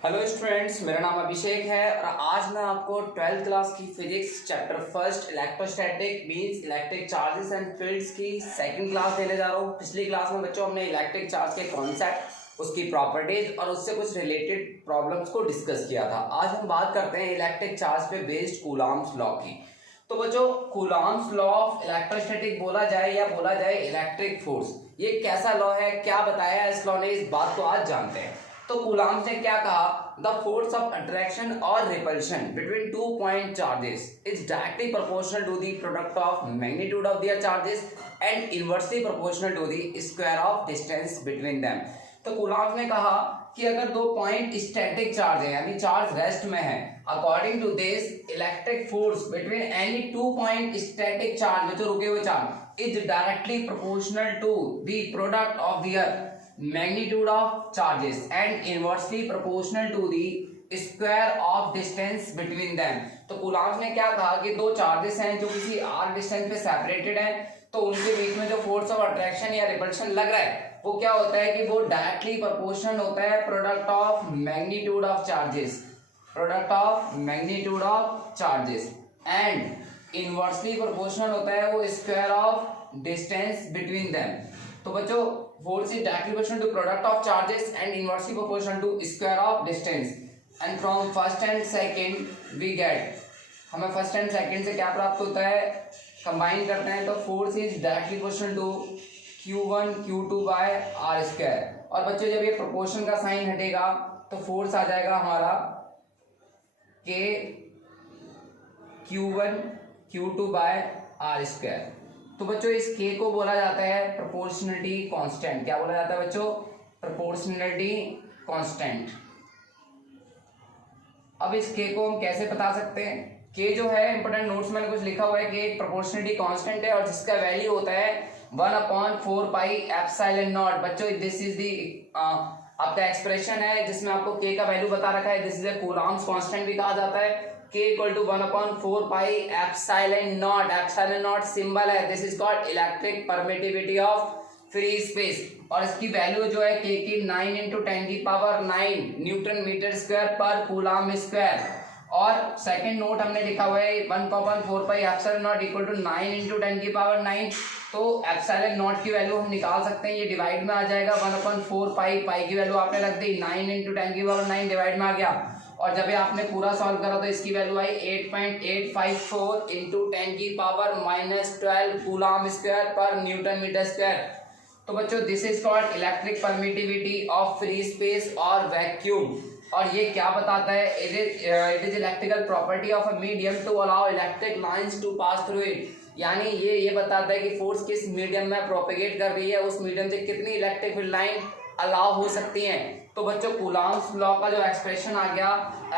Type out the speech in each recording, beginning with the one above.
Hello students, मेरा नाम अभिषेक है और आज मैं आपको 12th क्लास की physics chapter first electrostatic means electric charges and fields की सेकंड क्लास देने जा रहा हूँ। पिछली क्लास में बच्चों हमने इलेक्ट्रिक चार्ज के कॉन्सेप्ट, उसकी प्रॉपर्टीज और उससे कुछ रिलेटेड प्रॉब्लम्स को डिस्कस किया था। आज हम बात करते हैं इलेक्ट्रिक चार्ज पे बेस्ड कूलॉम्स लॉ की। तो बच्चों, कूलॉम्स लॉ ऑफ इलेक्ट्रोस्टैटिक बोला जाए या बोला जाए इलेक्ट्रिक फोर्स, ये कैसा लॉ है, क्या बताया इस लॉ ने, इस बात को आज जानते हैं। तो कूलॉम्स ने क्या कहा, द फोर्स ऑफ अट्रैक्शन और repulsion between two point charges is directly proportional to the product of magnitude of their charges and inversely proportional to the square of distance between them. तो Coulomb's ने कहा कि अगर दो point static charge है यानी charge rest में है, according to this electric force between any two point static charge, जो रुके हुए charge, is directly proportional to the product of their magnitude of charges and inversely proportional to the square of distance between them। तो Coulomb's ने क्या कहा कि दो charges हैं जो किसी r डिस्टेंस पे सेपरेटेड हैं, तो उनके बीच में जो फोर्स ऑफ अट्रैक्शन या रिपल्शन लग रहा है वो क्या होता है कि वो डायरेक्टली प्रोपोर्शनल होता है product of magnitude of charges, product of magnitude of charges and inversely proportional होता है वो square of distance between them. तो बच्चों, force is directly proportional to product of charges and inversely proportional to square of distance, and from first and second we get, हमें first and second से क्या प्राप्त होता है, कंबाइन करते हैं तो force is directly proportional to Q1 Q2 by R square. और बच्चों, जब ये प्रोपोर्शन का साइन हटेगा तो फोर्स आ जाएगा हमारा K Q1 Q2 by R square. तो बच्चों, इस k को बोला जाता है प्रोपोर्शनलिटी कांस्टेंट। क्या बोला जाता है बच्चों? Proportionality constant. अब इस k को हम कैसे बता सकते हैं? k जो है, इंपोर्टेंट नोट्स में कुछ लिखा हुआ है कि एक प्रोपोर्शनलिटी कांस्टेंट है और जिसका वैल्यू होता है 1/4 पाई एप्सिलॉन नॉट। बच्चों, दिस इज दी आपका एक्सप्रेशन है जिसमें आपको k का वैल्यू बता रखा है। This is a Coulomb's constant भी कहा जाता है। K equal to 1/4 pi epsilon naught. Epsilon naught symbol है, this is called electric permittivity of free space. और इसकी वैल्यू जो है K की 9 × 10⁹ न्यूटन मीटर स्क्वायर पर कूलॉम स्क्वायर। और सेकंड नोट हमने लिखा हुआ है 1/4 pi epsilon nought equal to 9 × 10⁹ तो एप्सिलॉन नॉट की वैल्यू हम निकाल सकते हैं, ये डिवाइड में आ जाएगा 1/4 पाई की वैल्यू आपने रख दी, 9 × 10⁹ डिवाइड में आ गया। और जब ये आपने पूरा सॉल्व करा तो इसकी वैल्यू आई 8.854 × 10⁻12 कूलॉम स्क्वायर पर न्यूटन मीटर स्क्वायर। तो बच्चों, this is called electric permittivity of free space और वैक्यूम। और ये क्या बताता है? It is electrical property of a medium to allow electric lines to pass through it. यानी ये बताता है कि फोर्स किस मीडियम में प्रोपेगेट कर रही है, उस मीडियम से कितनी इलेक्ट्रिक फील्ड लाइन अलाउ हो सकती हैं। तो बच्चों, कूलॉम्स लॉ का जो एक्सप्रेशन आ गया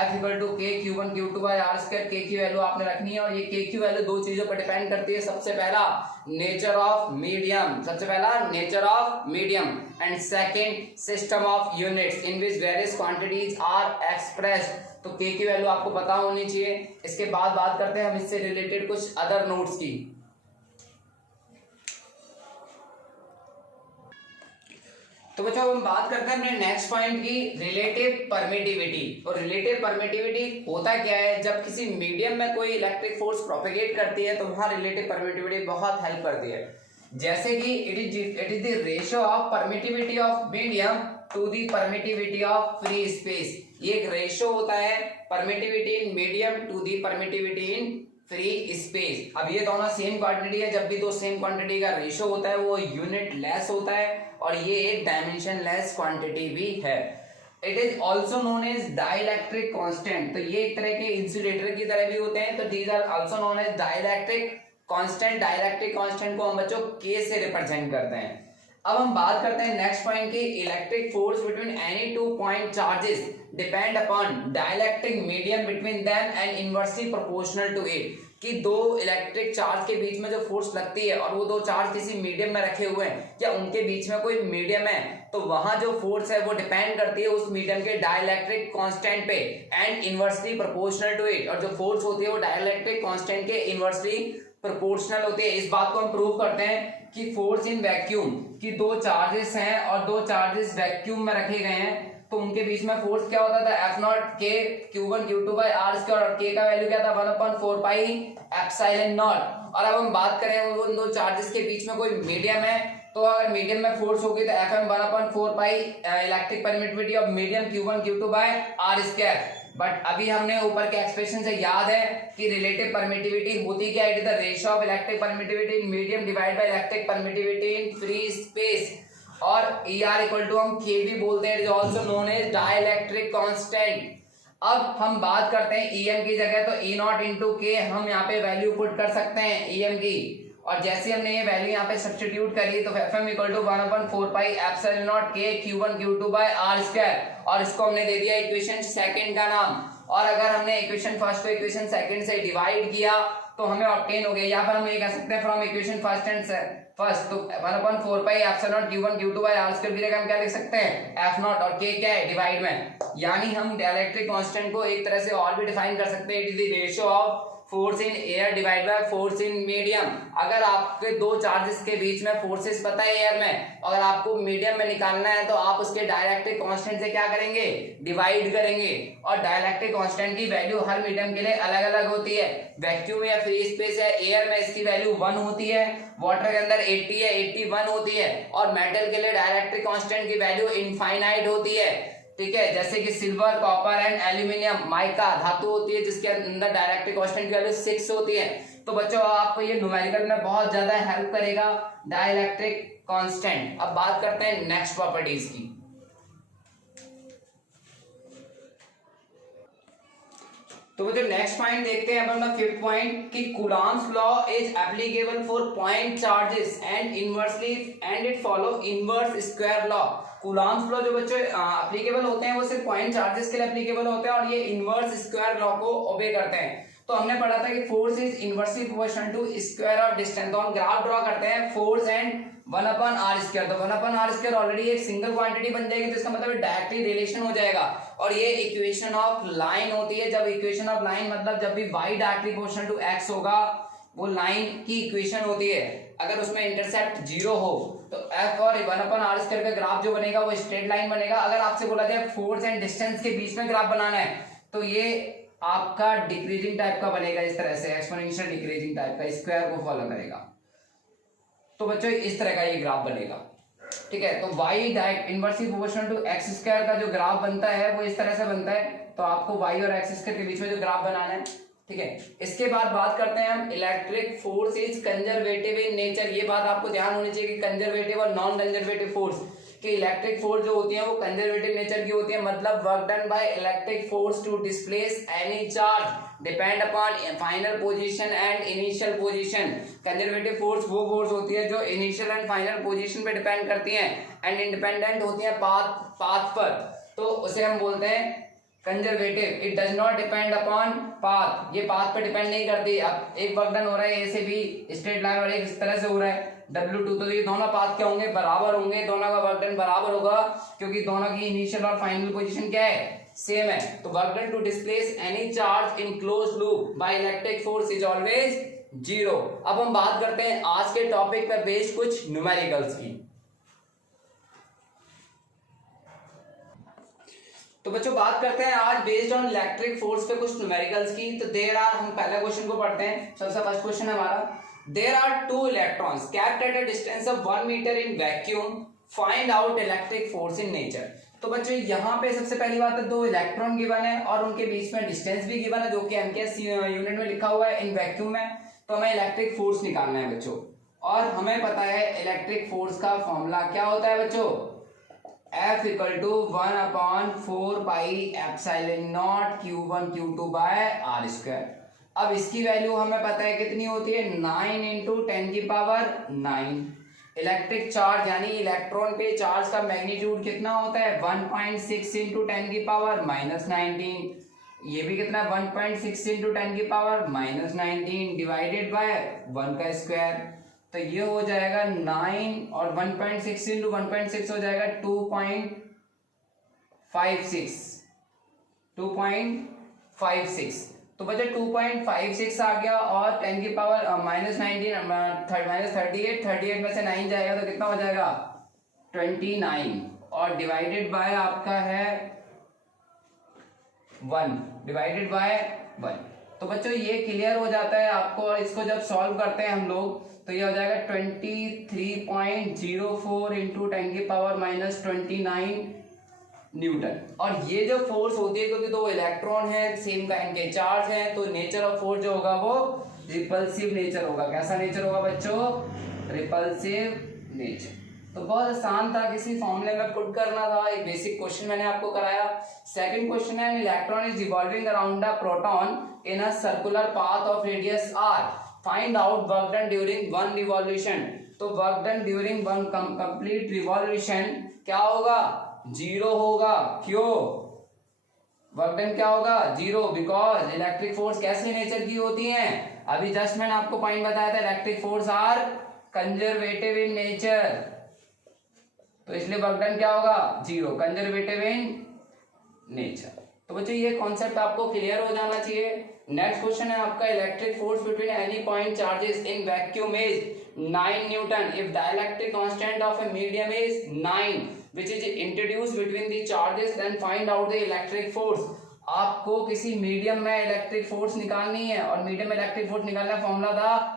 F equal to K Q1 Q2 by R square, K की वैल्यू आपने रखनी है और ये K की वैल्यू दो चीजों पर डिपेंड करती है। सबसे पहला nature of medium, and second system of units in which various quantities are expressed. तो K की वैल्यू आपको पता होनी चाहिए। इसके बाद बात करते हैं हम इससे रिलेटेड कुछ अदर नोट्स की। तो बच्चों, हम बात करते हैं अपने नेक्स्ट पॉइंट की, रिलेटिव परमिटिविटी। और रिलेटिव परमिटिविटी होता क्या है? जब किसी मीडियम में कोई इलेक्ट्रिक फोर्स प्रोपेगेट करती है तो वहां रिलेटिव परमिटिविटी बहुत हेल्प करती है। जैसे कि it is the ratio of permittivity of medium to the permittivity of free space. ये एक रेशियो होता है permittivity in medium to the permittivity in free space. अब ये दोनों सेम क्वांटिटी है, जब भी दो सेम क्वांटिटी का रेशियो होता है वो यूनिट लेस होता है और ये एक डायमेंशन लेस क्वांटिटी भी है। It is also known as dielectric constant. तो ये एक तरह के इंसुलेटर की तरह भी होते हैं, तो these are also known as dielectric constant. Dielectric constant को हम बच्चों K से रिप्रेजेंट करते हैं। अब हम बात करते हैं नेक्स्ट पॉइंट की, electric force between any two point charges depend upon dielectric medium between them and inversely proportional to it. कि दो इलेक्ट्रिक चार्ज के बीच में जो फोर्स लगती है और वो दो चार्ज किसी मीडियम में रखे हुए हैं या उनके बीच में कोई मीडियम है, तो वहां जो फोर्स है वो डिपेंड करती है उस मीडियम के डाइलेक्ट्रिक कांस्टेंट पे and inversely proportional to it. और जो फोर्स होती है वो डाइलेक्ट्रिक कांस्टेंट के इनवर्सली प्रोपोर्शनल होती है। इस बात को हम प्रूव करते हैं कि फोर्स इन वैक्यूम, कि दो चार्जेस हैं और दो चार्जेस वैक्यूम में रखे गए हैं तो उनके बीच में फोर्स क्या होता था, एफ नॉट के Q1 Q2 by are square, और के का वैल्यू क्या था 1/4 पाई एप्सिलॉन नॉट। और अब हम बात करें उन दो चार्जेस के बीच में कोई मीडियम है, तो अगर मीडियम में फोर्स होगी तो F M 1/4 pi electric permittivity of medium Q1 Q2 by R square. But अभी हमने ऊपर के एक्सप्रेशन से याद है कि रिलेटिव परमिटिविटी होती क्या है, it is the ratio of electric permittivity in medium divide by electric permittivity in free space, और ER इक्वल टू हम K भी बोलते हैं, it is also known as dielectric constant. अब हम बात करते हैं EM की जगह, तो E नॉट इंटू के हम यहाँ पे वैल्यू पुट कर सकते हैं EM की, और जैसे हमने ये वैल्यू यहाँ पे सब्स्टिट्यूट करी तो F M equal to 1/4 pi epsilon nought के Q1 Q2 by R square, और इसको हमने दे दिया इक्वेशन सेकंड का नाम। और अगर हमने इक्वेशन फर्स्ट को इक्वेशन सेकंड से डिवाइड किया तो हमें ऑब्टेन हो गया, या फिर हम ये कह सकते हैं from equation first and first, तो 1/4 pi epsilon nought Q1 Q2 by R square की जगह हम क्या लिख सकते हैं एफ नॉट, और के क्या है डिवाइड में, यानी हम डाइलेक्ट्रिक कांस्टेंट को एक तरह से और भी डिफाइन कर सकते हैं, it is the ratio of force in air divide by force in medium. अगर आपके दो चार्जेस के बीच में फोर्सेस पता है एयर में, अगर आपको मीडियम में निकालना है तो आप उसके डाइलेक्ट्रिक कांस्टेंट से क्या करेंगे, डिवाइड करेंगे, और डाइलेक्ट्रिक कांस्टेंट की वैल्यू हर मीडियम के लिए अलग अलग होती है। वैक्यूम या फ्री स्पेस है, एयर में इसकी वैल्यू 1 होती है, वाटर के अंदर 80 है, 81 होती है, और मेटल के लिए डाइलेक्ट्रिक कांस्टेंट की वैल्यू इनफाइनाइट होती है, ठीक है, जैसे कि silver, copper and aluminium, mica धातु होती है जिसके अंदर डाइलेक्ट्रिक कांस्टेंट की वैल्यू 6 होती है। तो बच्चों आपको ये न्यूमेरिकल में बहुत ज्यादा हेल्प करेगा डाइलेक्ट्रिक कांस्टेंट। अब बात करते हैं नेक्स्ट प्रॉपर्टीज की। तो बच्चों नेक्स्ट पॉइंट देखते हैं अपना फिफ्थ पॉइंट कि Coulomb's law is applicable for point charges and inversely and it follow inverse square law. Coulomb's law जो बच्चों एप्लीकेबल होते हैं वो सिर्फ पॉइंट चार्जेस के लिए एप्लीकेबल होते हैं, और ये इनवर्स स्क्वायर लॉ को ओबे करते हैं। तो हमने पढ़ा था कि force is inversely proportional to square of distance. तो हम ग्राफ ड्रॉ करते हैं फोर्स एंड 1/r स्क्वायर, तो 1/r स्क्वायर ऑलरेडी एक सिंगल क्वांटिटी बन जाएगी, जिसका मतलब डायरेक्टली रिलेशन हो जाएगा, और ये इक्वेशन ऑफ लाइन होती है। जब इक्वेशन ऑफ लाइन मतलब जब भी y directly proportional to x होगा वो लाइन की इक्वेशन होती है। अगर उसमें इंटरसेप्ट 0 हो तो f और 1/r स्क्वायर का ग्राफ जो बनेगा वो स्ट्रेट लाइन बनेगा। अगर आपसे बोला जाए फोर्स एंड डिस्टेंस के बीच में ग्राफ बनाना है तो ये आपका डिक्रीजिंग टाइप का बनेगा, इस तरह से एक्सपोनेंशियल डिक्रीजिंग टाइप का, स्क्वायर को फॉलो करेगा। तो बच्चों इस तरह का ये ग्राफ बनेगा, ठीक है। तो y direct inversely proportional to x square का जो ग्राफ बनता है वो इस तरह से बनता है। तो आपको y और x स्क्वायर के बीच में जो ग्राफ बनाना है, ठीक है। इसके बाद बात करते हैं हम electric force is conservative in nature. ये बात आपको ध्यान होनी चाहिए कि कंजर्वेटिव और नॉन कंजर्वेटिव फोर्स, कि इलेक्ट्रिक फोर्स जो होती है वो कंजर्वेटिव नेचर की होती है, मतलब work done by electric force to displace any charge depend upon final position and initial position. Conservative force वो फोर्स होती है जो इनिशियल एंड फाइनल पोजीशन पे डिपेंड करती हैं एंड इंडिपेंडेंट होती है पाथ पर, तो उसे हम बोलते हैं conservative. It does not depend upon path, ये पाथ पे डिपेंड नहीं करती। अब एक वर्क डन हो रहा है ए से बी स्ट्रेट लाइन और एक इस तरह से हो रहा है W2, तो ये दोनों पाथ क्या होंगे, बराबर होंगे, दोनों का वर्क डन बराबर होगा क्योंकि दोनों की इनिशियल और फाइनल पोजीशन क्या है, सेम है। तो work done to displace any charge in closed loop by electric force is always 0। अब हम बात करते हैं आज के टॉपिक पर बेस्ड कुछ न्यूमेरिकल्स की। तो बच्चों बात करते हैं आज बेस्ड ऑन इलेक्ट्रिक फोर्स पे कुछ न्यूमेरिकल्स की। तो देयर आर, हम पहला क्वेश्चन को पढ़ते हैं। सबसे फर्स्ट क्वेश्चन है हमारा, there are 2 electrons kept at a distance of 1 meter in vacuum, find out electric force in nature। तो बच्चों यहाँ पे सबसे पहली बात है 2 इलेक्ट्रॉन गिवन है और उनके बीच में डिस्टेंस भी गिवन है जो कि एमकेएस यूनिट में लिखा हुआ है इन वैक्यूम में। तो हमें इलेक्ट्रिक फोर्स निकालना है बच्चों, और हमें पता है इलेक्ट्रिक फोर्स का फॉर्मूला क्या होता है बच्चों, F equal to 1/4 pi epsilon nought Q1 Q2 by R square. अब इसकी वैल्यू हमें पता है कितनी होती है, 9 × 10⁹। इलेक्ट्रिक चार्ज यानी इलेक्ट्रॉन पे चार्ज का मैग्नीट्यूड कितना होता है, 1.6 × 10⁻19। ये भी कितना, 1.6 × 10⁻19 डिवाइडेड बाय 1 का स्क्वायर। तो ये हो जाएगा 9 और 1.6 × 1.6 हो जाएगा 2.56। तो बच्चे 2.56 आ गया और 10⁻−19 38 में से 9 जाएगा तो कितना हो जाएगा 29, और डिवाइडेड बाय आपका है 1, डिवाइडेड बाय 1। तो बच्चों ये क्लियर हो जाता है आपको, और इसको जब सॉल्व करते हैं हम लोग तो ये हो जाएगा 23.04 इंटू 10⁻⁻29 न्यूटन। और ये जो फोर्स होती है, क्योंकि दो इलेक्ट्रॉन है, सेम काइंड के चार्ज है, तो नेचर ऑफ फोर्स जो होगा वो रिपल्सिव नेचर होगा। कैसा नेचर होगा बच्चों? Repulsive nature. तो बहुत आसान था, किसी फॉर्मूले में पुट करना था। एक बेसिक क्वेश्चन मैंने आपको कराया। सेकंड क्वेश्चन है, an electron is revolving around a proton in a circular path of radius r, find out work done during 1 revolution. तो work done during 1 complete revolution क्या होगा? 0 होगा। क्यों? वर्क डन क्या होगा? 0, बिकॉज इलेक्ट्रिक फोर्स कैसे nature की होती है? अभी जस्ट मैंने आपको पॉइंट बताया था, electric force are conservative in nature, तो इसलिए वर्क डन क्या होगा? 0, कंजर्वेटिव इन नेचर। तो बच्चों ये कॉन्सेप्ट आपको क्लियर हो जाना चाहिए। नेक्स्ट क्वेश्चन है आपका, electric force between any point charges in vacuum is 9 Newton if dielectric constant of a medium is 9 which is introduced between the charges, then find out the electric force। आपको किसी medium में electric force निकालनी है, और medium में electric force निकालने का formula था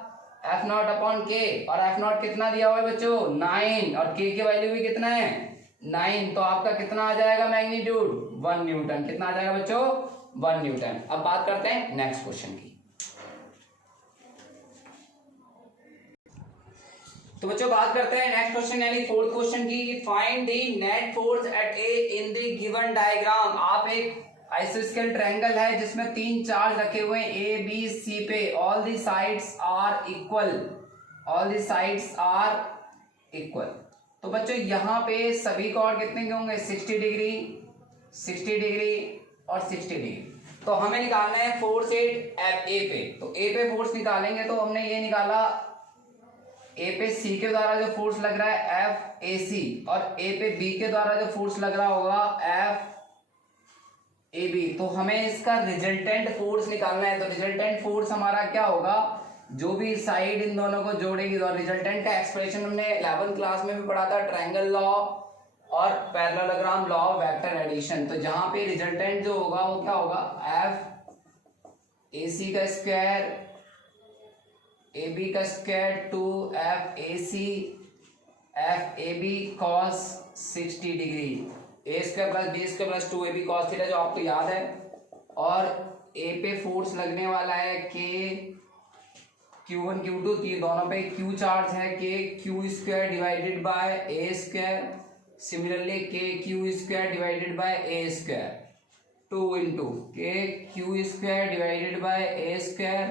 F0/K, और F0 कितना दिया हुआ है बच्चों? 9, और K की वैल्यू भी कितना है? 9। तो आपका कितना आ जाएगा मैग्नीट्यूड? 1 न्यूटन। कितना आ जाएगा बच्चों? 1 न्यूटन। अब बात करते हैं नेक्स्ट क्वेश्चन की। तो बच्चों बात करते हैं नेक्स्ट क्वेश्चन यानी फोर्थ क्वेश्चन की। Find the net force at A in the given diagram. आप एक आइसोस्केल ट्रायंगल है जिसमें 3 चार्ज रखे हुए हैं ए बी सी पे, all the sides are equal, all the sides are equal. तो बच्चों यहाँ पे सभी कॉर्ड कितने के होंगे? 60 डिग्री, 60 डिग्री और 60 डिग्री। तो हमें निकालना है फोर्स एट ए पे। तो ए पे फोर्स निकालेंगे तो हमने ये निकाला, ए पे सी के द्वारा जो फोर्स लग रहा है एफ ए सी, और ए पे बी के द्वारा जो फोर्स लग रहा होगा एफ ए बी। तो हमें इसका रिजल्टेंट फोर्स निकालना है। तो रिजल्टेंट फोर्स हमारा क्या होगा? जो भी साइड इन दोनों को जोड़ेगी, तो रिजल्टेंट का एक्सप्रेशन हमने 11th क्लास में भी पढ़ा था, ट्रायंगल लॉ और parallelogram law of vector addition. तो जहां पे रिजल्टेंट जो होगा वो क्या होगा? एफ ए सी का स्क्वायर ए बी का square two F A C F A B cos 60 degree, A square plus B square plus 2 A B cos theta, जो आपको याद है। और ए पे फोर्स लगने वाला है के Q1 Q2, ये दोनों पे Q चार्ज है, K Q square divided by a square. Similarly K Q square divided by a square 2 into K Q square divided by a square,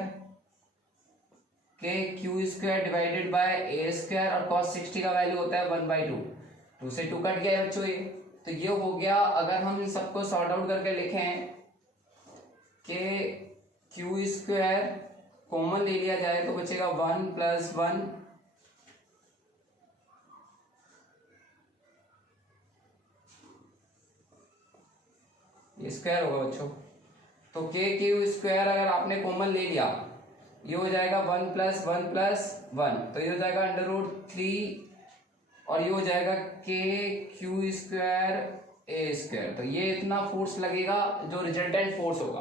K Q square divided by a square, और cos 60 का value होता है 1/2। 2 से 2 cut गया बच्चों ये। तो ये हो गया। अगर हम इन सबको सॉर्ट आउट करके लिखें कि क्यू स्क्वायर कॉमन ले लिया जाए तो बचेगा 1 + 1 ये स्क्वायर होगा बच्चों। तो के क्यू स्क्वायर अगर आपने कॉमन ले लिया, ये हो जाएगा 1 + 1 + 1, तो ये हो जाएगा √3, और ये हो जाएगा के क्यू स्क्वायर ए स्क्वायर। तो ये इतना फोर्स लगेगा जो रिजल्टेंट फोर्स होगा।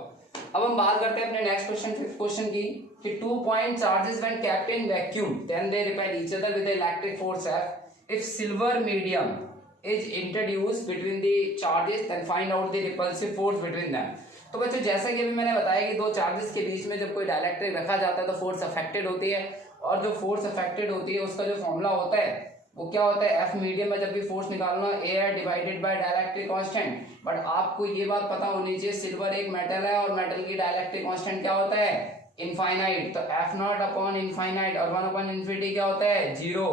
अब हम बात करते हैं अपने नेक्स्ट क्वेश्चन, फिफ्थ क्वेश्चन की, कि 2 point charges when kept in vacuum then they repel each other with electric force F if silver medium is introduced between the charges then find out the repulsive force between them. तो बच्चों जैसा कि अभी मैंने बताया कि दो charges के बीच में जब कोई डाइलेक्ट्रिक रखा जाता है तो फोर्स अफेक्टेड होती है, और जो फोर्स अफेक्टेड होती है उसका जो फॉर्मूला होता है वो क्या होता है? एफ मीडियम में जब भी फोर्स निकालना, air divided by dielectric constant. But आपको ये बात पता होनी चाहिए, सिल्वर एक मेटल है और मेटल की डाइलेक्ट्रिक कांस्टेंट क्या होता है? इनफाइनाइट। तो F0/इनफाइनाइट और 1/∞ क्या होता है? 0।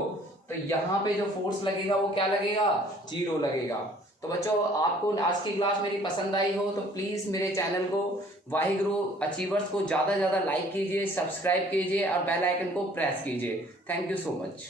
तो यहाँ पे जो फोर्स लगेगा वो क्या लगेगा? 0 लगेगा। तो बच्चों आपको आज की क्लास मेरी पसंद आई हो तो प्लीज मेरे चैनल को वाहिगुरु अचीवर्स को ज्यादा से ज्यादा लाइक कीजिए, सब्सक्राइब कीजिए और बेल आइकन को प्रेस कीजिए। Thank you so much.